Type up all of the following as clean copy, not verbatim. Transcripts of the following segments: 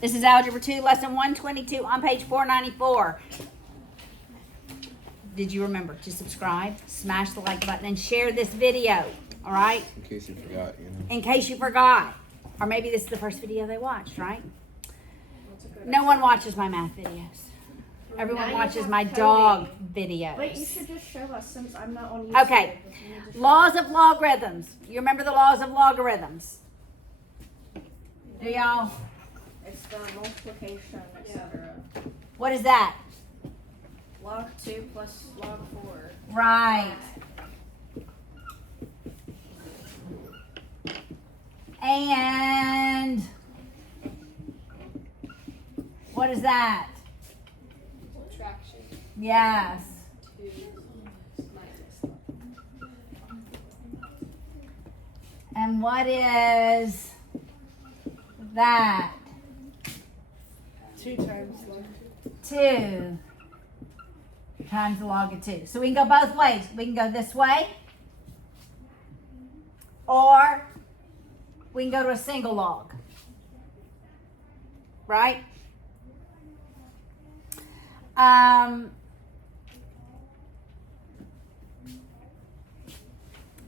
This is Algebra 2, Lesson 122 on page 494. Did you remember to subscribe, smash the like button, and share this video, all right? In case you forgot, you know. In case you forgot. Or maybe this is the first video they watched, right? No one watches my math videos. Everyone watches my dog videos. But you should just show us since I'm not on YouTube. Okay. Laws of logarithms. You remember the laws of logarithms? Do y'all? It's the multiplication, etc. What is that? Log 2 plus log 4. Right. And what is that? Subtraction. Yes. 2 minus. And what is that? 2 times log 2 times the log of 2. So we can go both ways. We can go this way, or we can go to a single log. Right? I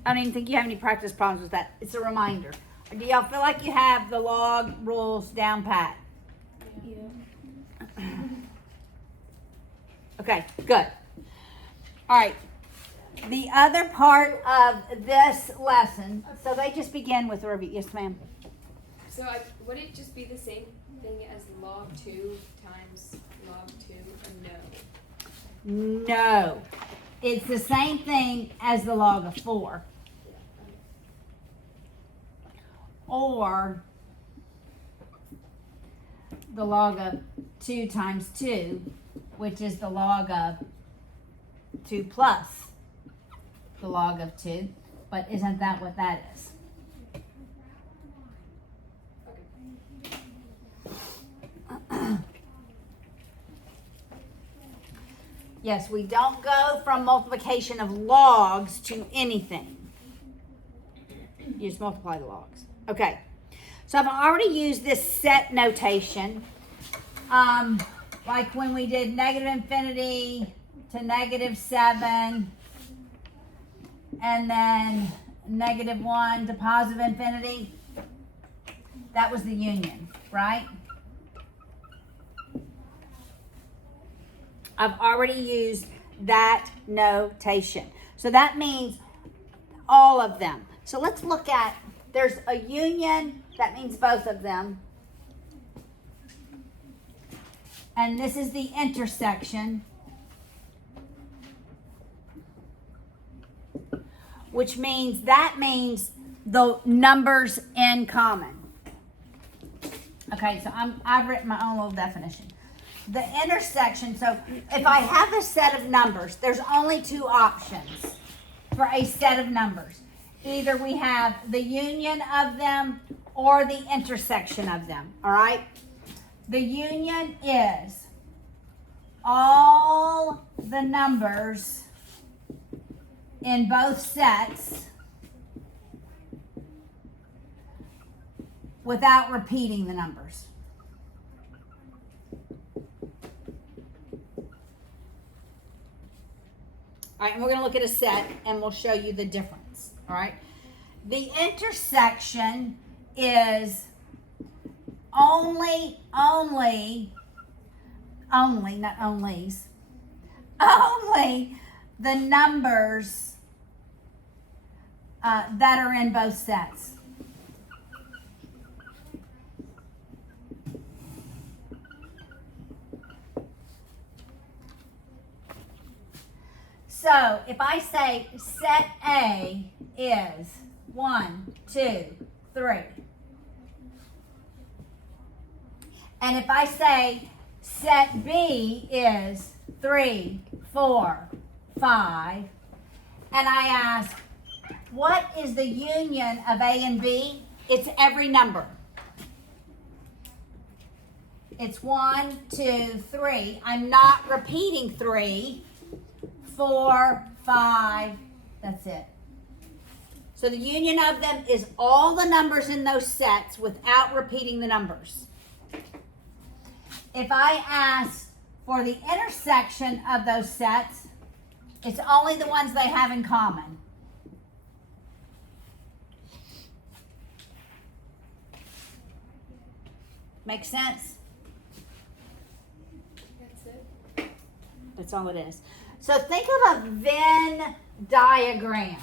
don't even think you have any practice problems with that. It's a reminder. Do y'all feel like you have the log rules down pat? Yeah. Okay, good. All right. The other part of this lesson, so they just begin with a review. Yes, ma'am. So would it just be the same thing as log 2 times log 2 or no? No. It's the same thing as the log of 4. Or the log of 2 times 2, which is the log of 2 plus the log of 2. But isn't that what that is? Yes, we don't go from multiplication of logs to anything. You just multiply the logs. Okay. So I've already used this set notation. Like when we did negative infinity to -7, and then -1 to positive infinity. That was the union, right? I've already used that notation. So that means all of them. So let's look at, there's a union, that means both of them. And this is the intersection, which means, that means the numbers in common. Okay, so I've written my own little definition. The intersection, so if I have a set of numbers, there's only 2 options for a set of numbers. Either we have the union of them or the intersection of them, all right? The union is all the numbers in both sets without repeating the numbers. All right, and we're going to look at a set and we'll show you the difference, all right? The intersection is only, not onlys, only the numbers that are in both sets. So if I say set A is 1, 2, 3. And if I say set B is 3, 4, 5, and I ask, what is the union of A and B? It's every number. It's 1, 2, 3. I'm not repeating 3, 4, 5. That's it. So the union of them is all the numbers in those sets without repeating the numbers. if I ask for the intersection of those sets, it's only the ones they have in common. Make sense? That's it. That's all it is. So think of a Venn diagram.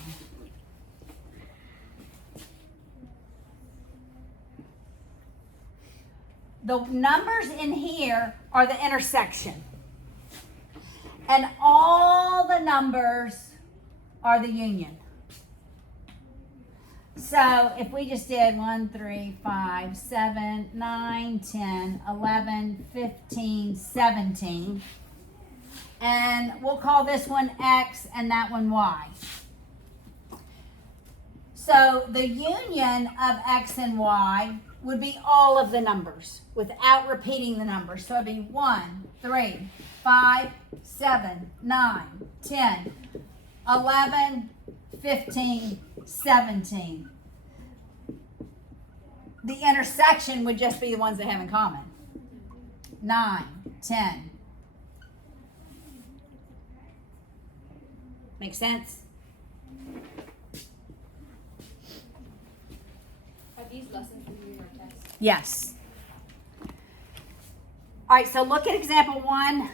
The numbers in here are the intersection. And all the numbers are the union. So if we just did 1, 3, 5, 7, 9, 10, 11, 15, 17, and we'll call this one X and that one Y. So the union of X and Y would be all of the numbers without repeating the numbers. So it'd be 1, 3, 5, 7, 9, 10, 11, 15, 17. The intersection would just be the ones they have in common. 9, 10. Make sense? Are these lessons from your test? Yes. All right, so look at example 1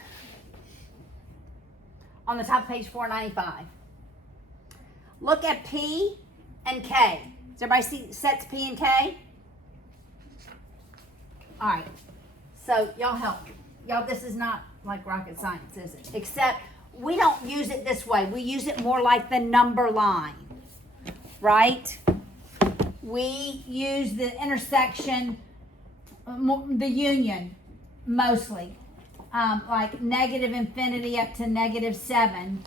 on the top of page 495. Look at P and K. Does everybody see sets P and K? All right, so y'all help. Y'all, this is not like rocket science, is it? Except we don't use it this way. We use it more like the number line, right? We use the intersection, the union, mostly. Like negative infinity up to -7,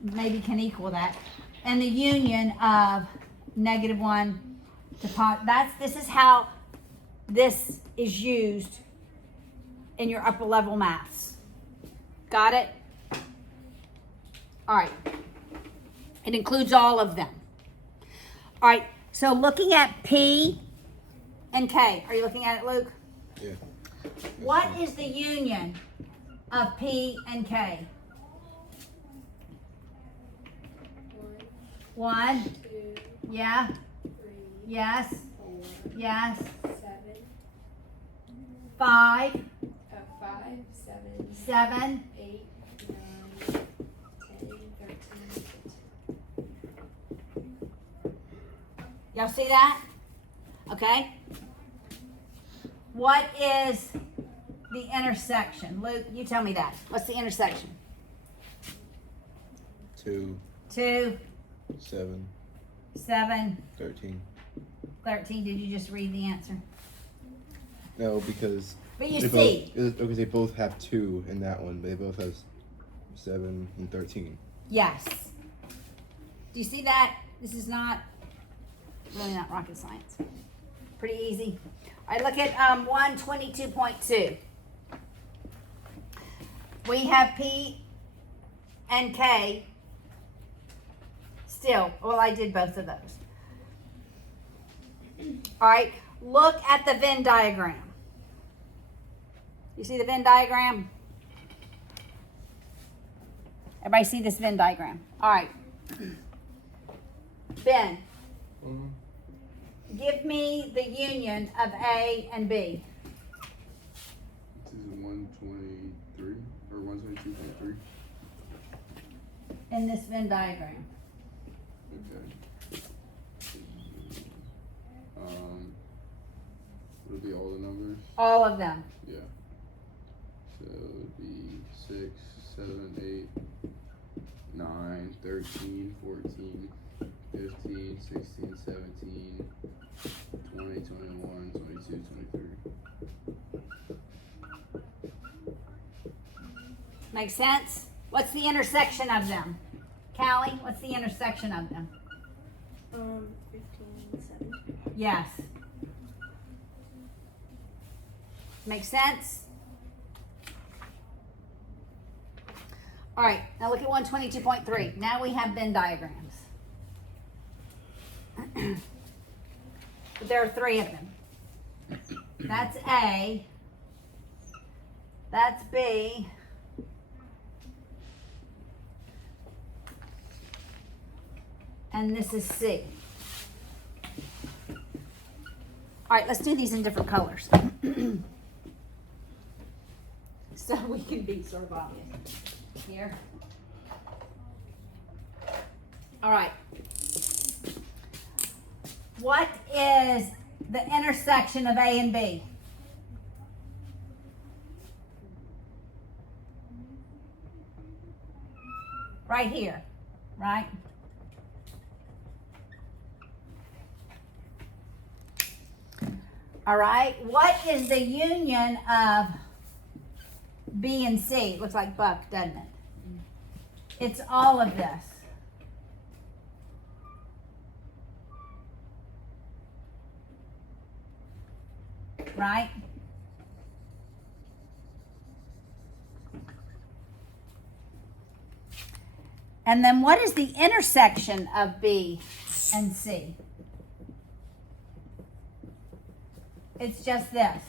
maybe can equal that. And the union of -1 to this is how this is used in your upper level maths. Got it? All right. It includes all of them. All right. So looking at P and K. Are you looking at it, Luke? Yeah. What is the union of P and K? 1. 2, Yeah. 3, Yes. 4, Yes. 7, 5. 5, 7, 7. 8, 9, 10, 13, 14. Y'all see that? Okay. What is the intersection? Luke, you tell me that. What's the intersection? 2, 2, 7, 7, 13. 13. Did you just read the answer? No, because But you they see. because they both have 2 in that one, but they both have 7 and 13. Yes. Do you see that? This is really not rocket science. Pretty easy. All right, look at 122.2. We have P and K still. Well, I did both of those. All right, look at the Venn diagram. You see the Venn diagram? Everybody see this Venn diagram? All right. Ben, give me the union of A and B. This is 123 or 122.3. In this Venn diagram. Okay. Would it be all the numbers? All of them. Yeah. So it would be 6, 7, 8, 9, 13, 14, 15, 16, 17, 20, 21, 22, 23. Make sense? What's the intersection of them? Callie, what's the intersection of them? 15, 7. Yes. Make sense? All right, now look at 122.3. Now we have Venn diagrams. But there are 3 of them. That's A. That's B. And this is C. All right, let's do these in different colors. So we can be sort of obvious here. All right. What is the intersection of A and B? Right here, right? All right, what is the union of B and C? It looks like Buck, doesn't it? It's all of this. Right? And then what is the intersection of B and C? It's just this.